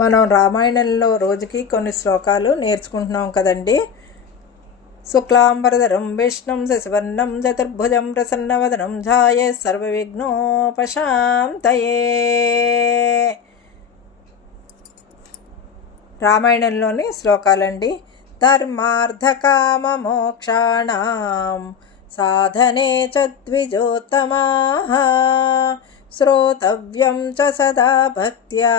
మనం రామాయణంలో రోజుకి కొన్ని శ్లోకాలు నేర్చుకుంటున్నాం కదండి. శుక్లాంబరధరం విష్ణుం శశివర్ణం చతుర్భుజం ప్రసన్నవదనం ధ్యాయే సర్వవిఘ్నోపశాంతయే. రామాయణంలోని శ్లోకాలండి. ధర్మార్థకామమోక్షాణం సాధనే చ ద్విజోత్తమాః శ్రోతవ్యం చ సదా భక్త్యా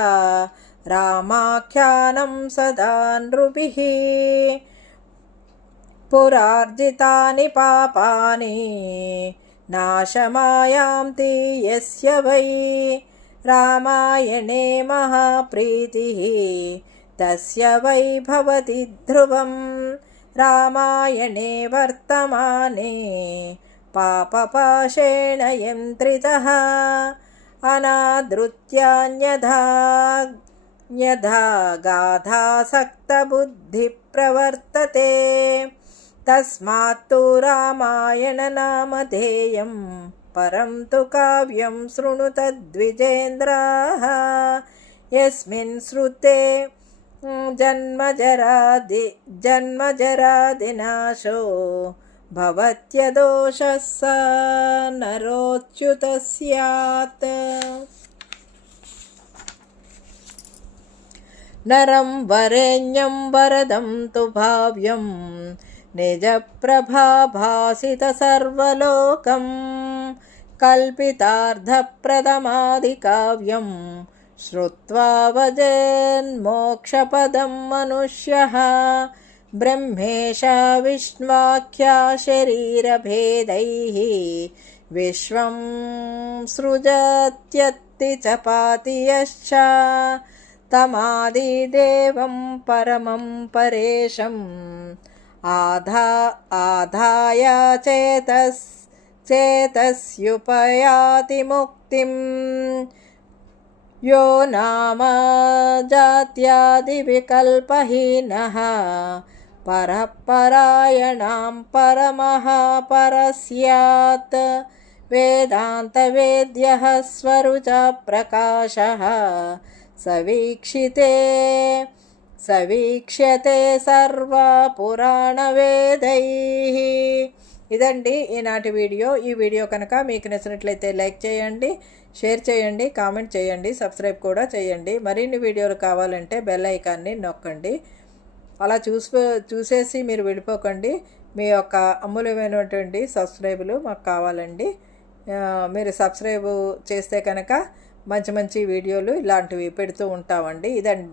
రామాఖ్యానం సదా నృభిః పురార్జితాని పాపాని నాశమాయాంతి యస్య వై రామాయణే మహాప్రీతిః తస్య వై భవతి ధ్రువం రామాయణే వర్తమానే పాపపాశేణ యంత్రితః అనాదృత్యాన్యథా గాధాసక్తబుద్ధి ప్రవర్తతే తస్మాత్తు రామాయణ నామధేయం పరం తు కావ్యం శృణుత ద్విజేంద్రాః యస్మిన్ శ్రుతే జన్మజరాదినాశో భవత్యదోషः స నరోచ్యుత స్యాత్. నరం వరేణ్యం వరదం తు భావ్యం నిజప్రభాభాసిత సర్వలోకం కల్పితార్థప్రదమాదికావ్యం శ్రుత్వా వజేన్మోక్షపదం మనుష్యః బ్రహ్మేశ విష్ణ్వాఖ్యా శరీరభేదైః విశ్వం సృజత్యత్తి చ పాతి యశ్చ తమాదిదేవం పరమం పరేశం ఆధాయ చేతస్యుపయాతి ముక్తిం యో నామ జాత్యాదివికల్పహీనః పరపరాయణాం పరమః పరస్యాత్ వేదాంతవేద్యః స్వరుచ ప్రకాశః సవీక్ష్యతే సర్వా పురాణవేదైః. ఇదండి ఈనాటి వీడియో. ఈ వీడియో కనుక మీకు నచ్చినట్లయితే లైక్ చేయండి, షేర్ చేయండి, కామెంట్ చేయండి, సబ్స్క్రైబ్ కూడా చేయండి. మరిన్ని వీడియోలు కావాలంటే బెల్ ఐకాన్ని నొక్కండి. అలా చూసేసి మీరు వెళ్ళిపోకండి. మీ యొక్క అమూల్యమైనటువంటి సబ్స్క్రైబులు మాకు కావాలండి. మీరు సబ్స్క్రైబ్ చేస్తే కనుక మంచి మంచి వీడియోలు ఇలాంటివి పెడుతూ ఉంటామండి. ఇదండి